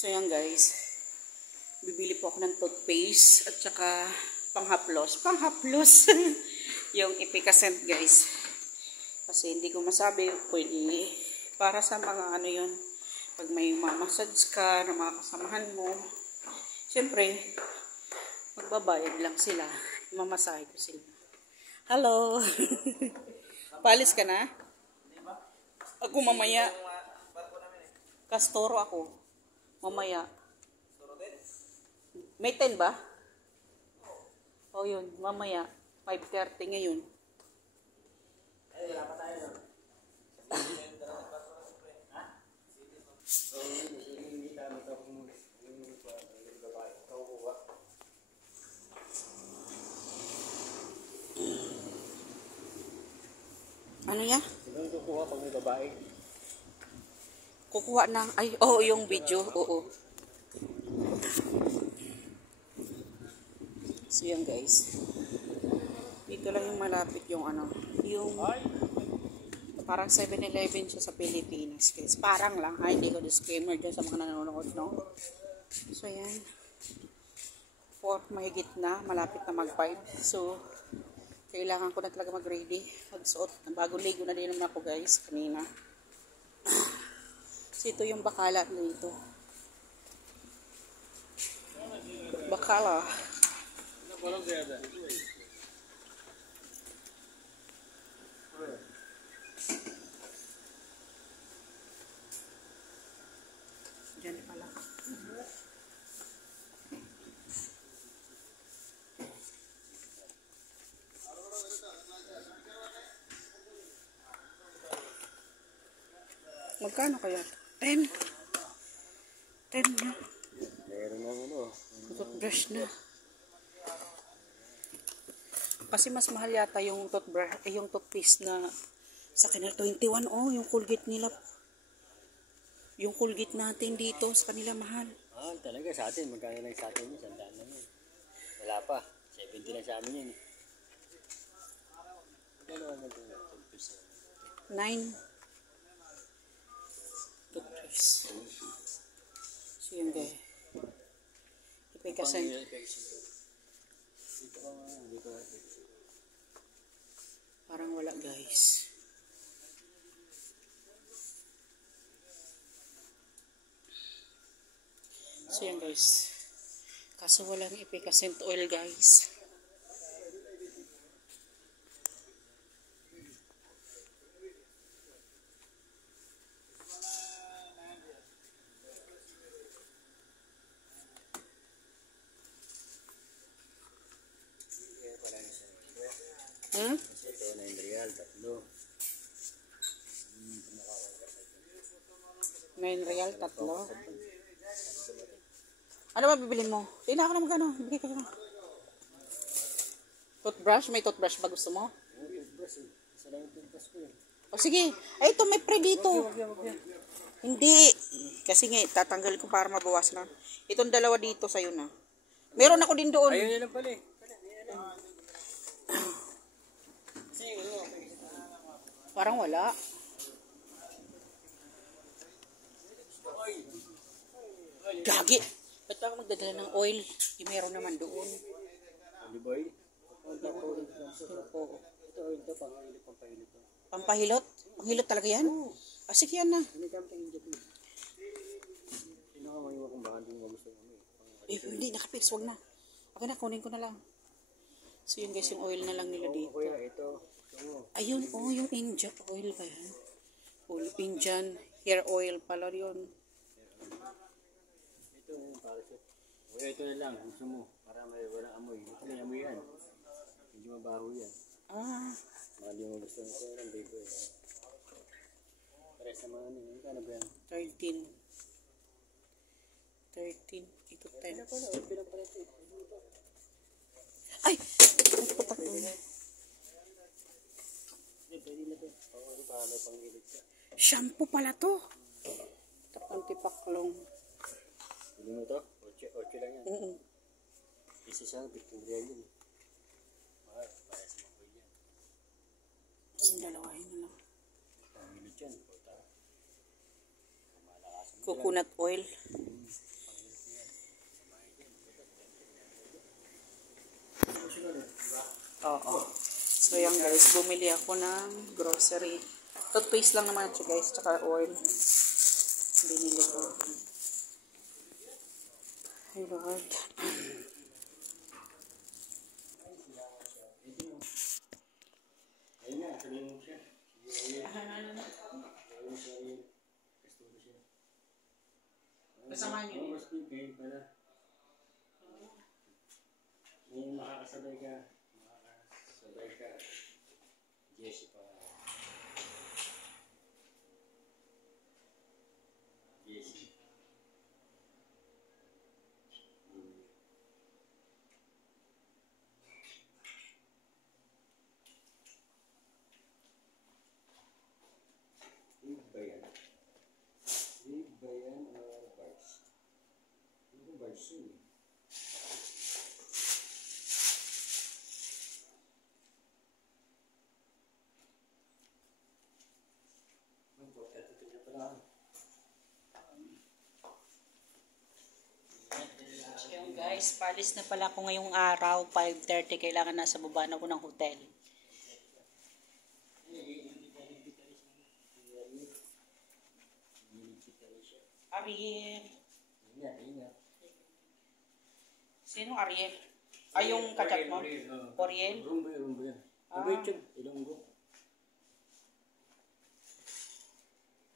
So yan guys, bibili po ako ng toothpaste at saka panghaplos. Yung Epicacent guys. Kasi hindi ko masabi, pwede para sa mga ano yun. Pag may mamassage ka ng mga kasamahan mo, syempre, magbabayad lang sila. Mamasahe ko sila. Hello! Palis ka na? Ako mamaya. Kastoro ako. Mamaya. May 10 ba? Oh yun, mamaya. 5:30 ngayon. Ay, wala pa tayo. Ano ya? Sino kukuha pag may babae? Kukuha ng, ay, oh, yung video, oo. So yan guys. Dito lang yung malapit yung ano, yung parang 7-Eleven siya sa Pilipinas guys. Parang lang, hindi ko disclaimer dyan sa mga nanonood, no? So yan. 4 mahigit na, malapit na mag-5. So, kailangan ko na talaga mag-ready. Magsuot. Bagong ligo na din naman ako guys, kanina. So ito yung bakala nito. Bakala. Diyan pala. Magkano kaya? 10. 10 na. Meron na ano. Toothbrush na. Kasi mas mahal yata yung toothbrush, yung toothpaste na sa kanila 21. Oh, yung Colgate nila. Yung Colgate natin dito sa kanila mahal. Ah, talaga sa atin. Magkano lang sa atin yun? 100 lang yun. Wala pa. 70 lang sa amin yun. Magkano naman ito? 9. Toothpaste. So yun guys. Epicacent. Parang wala guys. So yan guys. Kaso walang Epicacent oil guys. Hmm? Ito, 9 real, 3. 9 real, 3. Ano ba bibilin mo? Tina ako na magkano. Bigay ka na. Toothbrush? May toothbrush ba gusto mo? Isa lang yung toothbrush ko yun. O sige. Ay, ito may pre dito. Hindi. Kasi nga, tatanggal ko para mabawas na. Itong dalawa dito sa'yo na. Meron ako din doon. Ayun lang pala eh. Parang wala. Gagi. Ba't pa ako magdadala ng oil? Meron naman doon. Olive oil? Sino po? Ito oil to, pang-hilot, pampahilot to. Pampahilot? Ang hilot talaga yan? Ah, sige yan na. Hindi kang pang-hilot mo. Sino ka mahiwa kung baka hindi mo gusto mo eh. Hindi, nakapix. Wag na. Okay na, kunin ko na lang. So yun guys, yung oil na lang nila dito. Kuya, ito. Ayun, oh, yung Indian oil ba yan? Oil, Indian hair oil pala yun. Ito yung parachute. Kuya, ito na lang. Gusto mo. Para may walang amoy. Ito may amoy yan. Medyo mabaho yan. Ah, Mali mo gusto nito yung baby. Pares naman ano. Ano ba yan? 13. 13. Ito 10. Ay! Nagpatak ko na. Pwede na ito. Pwede para may pang-hilot ka. Shampoo pala to. Tapang tipaklong. Pwede mo ito? 8 lang yan. Isa siya, 15 real yun. Mahal, para sa mga kuya. Dalawahin na lang. Pang-hilot yan. Coconut oil. Oo. So yan guys, bumili ako ng grocery. Toothpaste lang naman ito guys, tsaka oil. Binili ko. Ay Lord. Ayun nga, sabihin mo siya. Kasama niyo. Mas bigay pala. May makakasabay ka. Jessie pa. Jessie. Bayan. Bayan or Bars? Ano Bars yun? Yung guys, palis na pala ako ngayong araw, 5:30, kailangan nasa baba na ako ng hotel. Ariel. Sino Ariel? Ay, yung kachat mo? Oriel? Rumbo yan. Mabait yun. Ilonggo.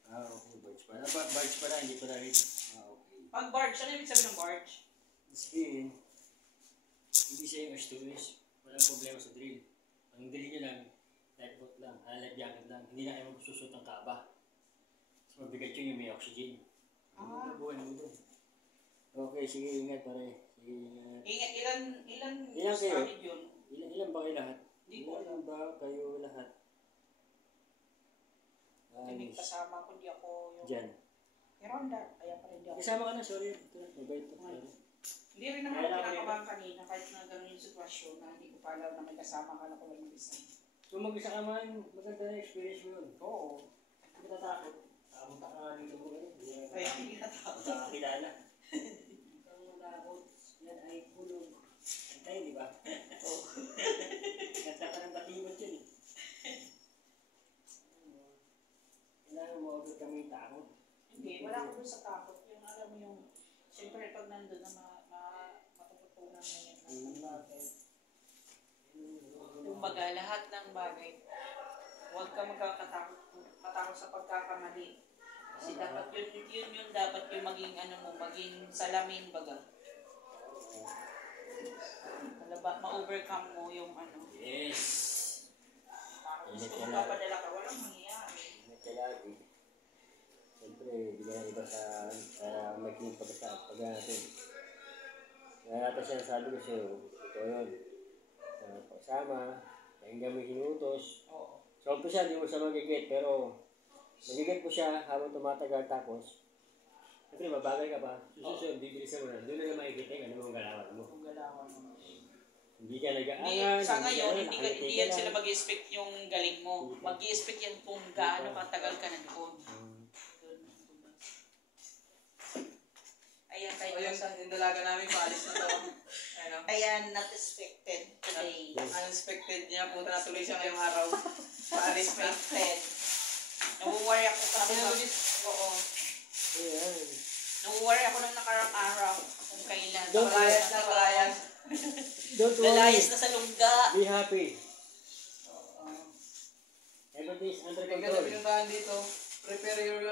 Okay. Barge pala. Hindi pala rin. Okay. Pag barge, ano ibig sabihin ng barge? Sabihin, hindi siya yung astulis. Walang problema sa drill. Ang drill niya lang, light boat lang, light jacket lang. Hindi na kayo magsusot ng kaba. Mas mabigat yun yung may oxygen. Buwan mo doon. Okay, sige, ingat pare. Sige, ingat. Ingat, ilan kayo? yun? Ilan ba kayo lahat? Hindi ko alam. Ilan ba kayo lahat? Hindi kasama ko, hindi ako yung... Diyan. Ronda, kaya pa rin di ako. Kasama ka na, sorry. Ito, mabait po. Hindi rin naman ako kinakabahan kanina kahit na gano'n yung sitwasyon na hindi ko pa alam na may kasama ka na ko lang mag-isa. Kung mag-isa ka man, maganda na experience mo yun. Oo. Hindi ka tatakot. Nakapunta ka nga dito mo ngayon. Kaya hindi natakot. Nakakilala. Ang natakot, yan ay hulog. Antay, di ba? Oo. Ganda ka ng batimot yun eh. Kailangan mo agad kami takot. Hindi, wala ko dun sa takot. Yung alam mo yung, siyempre pag nandun na matututunan mo yan ng bagay. Kumbaga, lahat ng bagay, huwag ka magkakatakot sa pagkakamali. Kasi dapat yun dapat yung maging ano mo, maging salamin baga. Ma-overcome mo yung ano. Yes. Tapos kung papadala ka, walang mangyayari. Ingat ka lagi. Siyempre, bigyan ng iba sa maging pag natin. Kaya natin siya sabi ko sa'yo, ito yun. Pagsama, pakinggan mo yung hinutos. So, umpisa, hindi mo siya magigit, pero magigit mo siya habang tumatagal tapos. Siyempre, mabagay ka pa. Susunod, bibilisan mo na. Doon na makikita yung ano mong galawan mo. Hindi ka nag-aangan. Sa ngayon, hindi yan sila mag-expect yung galing mo. Mag-expect yan kung gaano katagal ka na doon. Ayan, tayo. Ayun, yung dalaga namin, paalis na to. Ano? Ayan, not expected today. Unexpected niya, punta na tuloy siya ngayong araw. Paalis na. Unexpected. Nawu-worry ako kasi. Oo. Ayan. Nawu-worry ako nung nakarang araw kung kailan. Palayas na, palayas. Don't worry. Lalayas na sa lungga. Be happy. Everything is under Tingnan control. na pinuntahan dito. Prepare your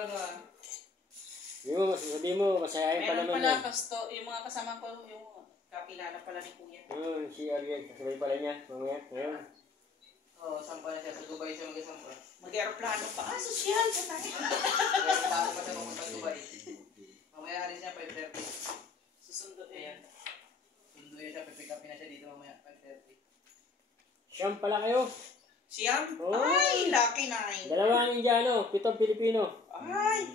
Sabi mo, masayahin pa Meron naman pala yan. yung mga kasama ko, yung kakilala pala ni Kuya. Si Ariel, kasabay pala niya. Mamaya, ngayon. sampa na siya. Sa Dubai siya mag-sampa. Mag-aeroplano pa. Sosyal ka tayo. Bago pa siya pumunta sa Dubai. Mamaya alis niya, 5:30. Susundo Ayan. Sunduin siya, pipick up na siya dito mamaya, 5:30. Siyam pala kayo. Siyam? Oh. Ay, lucky nine. Dalawang Indiano, 7 Pilipino. Ay.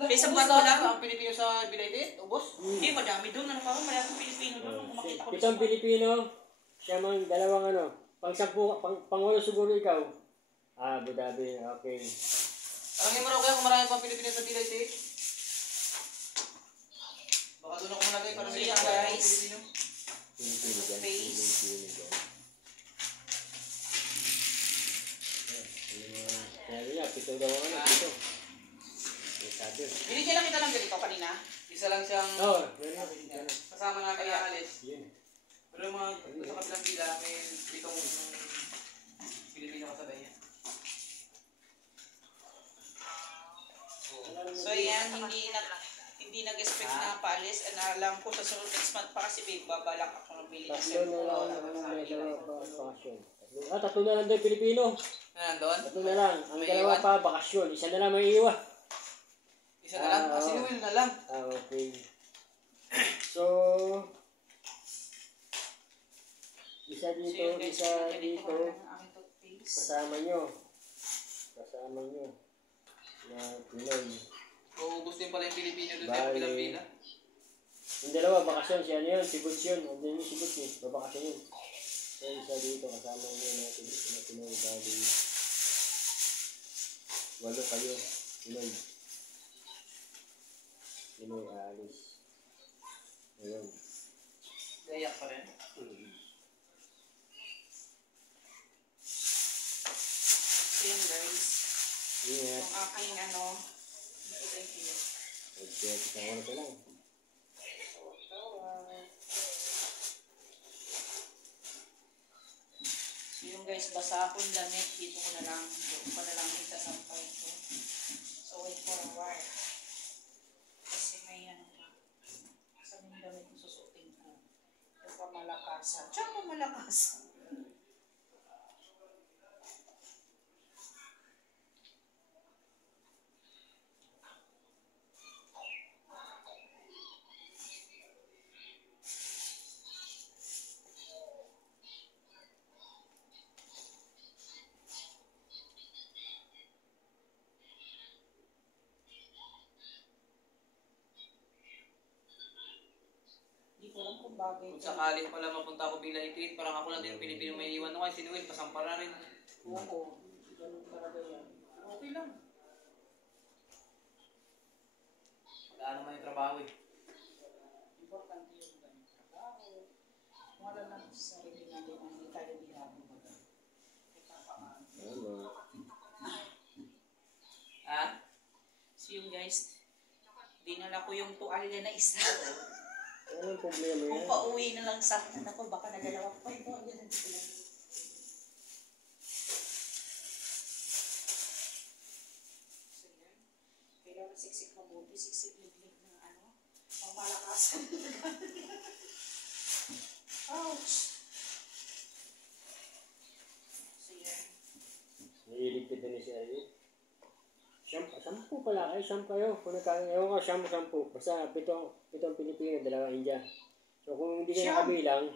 Isang Ubus bato lang lang. ang Pilipino sa Bilayte? Ubus? Hindi, madami doon. Ano pa ba? Madami Pilipino doon. Kung makita ko 7 Pilipino. Siyam ang dalawang ano. Pangulo siguro ikaw. Abu Dhabi, okay. Parang mo raw kaya kung marami pang Pilipino sa Bilayte. Baka doon ako malagay para may Siya, isang guys. Pilipino. Pilipino dyan. Face. Pilipino dyan. dito daw ano, dito. May sabi. Binigyan lang kita ng ganito kanina. Isa lang siyang Oo, yan. kasama namin na alis. Yun. Pero yung mga sa kabilang pila, may ditong Pilipino kasabay niya. So yan, hindi nag-expect na paalis. Alam ko sa sunod next month pa kasi babalak ako ng bili ng Tatlo na cellphone. lang ang may dalawa pa bakasyon. Tatlo na lang daw Pilipino. Nandun? Tatlo na lang. Ang May dalawa iwan? pa bakasyon. Isa na lang may iwan. Isa na lang? oo. Sinuwil na lang. Okay. So, isa So dito, yun guys, isa ganito ko dito. na lang ang aking toothpaste. Kasama nyo. Na Pinoy. Uubos din pala yung Pilipino doon sa Bale. kabilang pila. Yung dalawa, bakasyon. Si ano yun? Si Butch yun. Andun yung si Butch eh. Babakasyon yun. So, isa dito. Kasama nyo na Pinoy. Bali. 8 kayo. Pinoy. Pinoy, aalis. Ayun. Gayak pa rin. So yun guys, Ingat. yung aking ano, thank you. Okay, isang oras na lang. So yung guys, basa akong damit, dito ko na lang, doon ko na lang isasampay ko. So wait for a while. Kasi may ano pa. Saan yung damit yung susutin ko? Yung pamalakasan. Tsaka pamalakasan. Hindi ko alam kung bagay. Kung sakali pala mapunta ako bilang itin, parang ako lang din yung Pilipino may iwan. Nung ay sinuwil, pasampara rin. Oo, ganun talaga yan. Okay lang. Wala naman yung trabaho eh. Importante yung ganun trabaho. Kung alam natin sa sarili natin na hindi tayo bihabo ba. Ipapamaan. Ano? Ha? So yung guys, dinala ko yung tuwalya na isa. Anong problema Kung yan? pauwi na lang sa akin, ako baka nagalawa pa ito. Ganun dito lang. So yan. Kailangan siksik mabuti, siksik liglig ng ano, pamalakasan. Ouch! So yan. Nailigpit na ni si Ari. Sampu pala kayo, sampu kayo. Kung ewan ko, sampu. Basta pito ang Pilipino, 2 India. So kung hindi kayo nakabilang,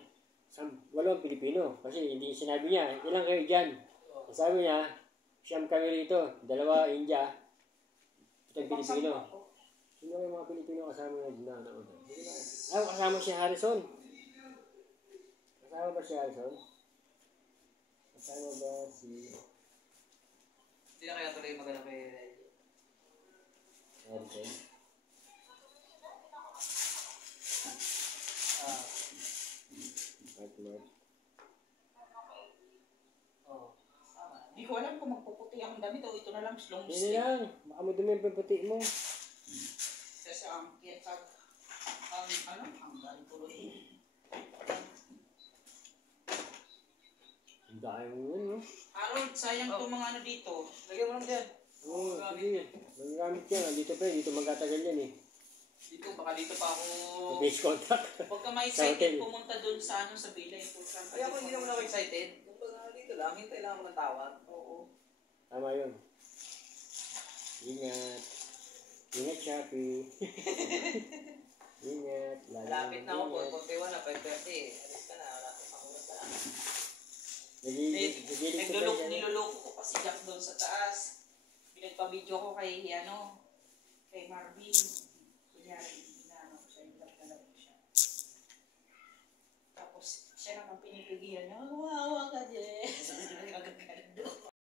8 Pilipino. Kasi hindi sinabi niya, ilang kayo dyan. Sabi niya, 9 kayo rito, 2 India, 7 Pilipino. Sino yung mga Pilipino kasama niya na? Kasama si Harrison. Kasama ba si Harrison? Kasama ba si... Hindi na kaya tuloy maghanap kay Harrison? Mark. Oo. Tama. Hindi ko alam kung magpuputi akong damit o ito na lang long Hindi sleeve. lang. Baka mo dumi yung pagpati mo. Kasi ang kiyatag, ang bali tuloy. Ang dahil mo yun, no? Harold, sayang itong mga ano dito. Lagyan mo lang dyan. Oo, sige. Magagamit yan. Dito pa dito magkatagal yan eh. Dito, baka dito pa ako... Base contact. Huwag ka may Sa excited hotel. pumunta dun sa ano sa Bila. Importante. Ay, ako hindi naman ako excited. Yung pag dito lang, hintay lang ako ng tawag. Oo. Tama yun. Ingat. Ingat, Shopee. Ingat. Malapit na ako, Ingat. 41 na, 5:30. Alis ka na, wala ka pang oras na lang. Niloloko ko pa si Jack doon sa taas. Pinagpa-video ko kay kay Marvin. Kunyari, inaano ko siya, talaga siya. Tapos siya naman pinipigilan niya, wawa ka, Jess.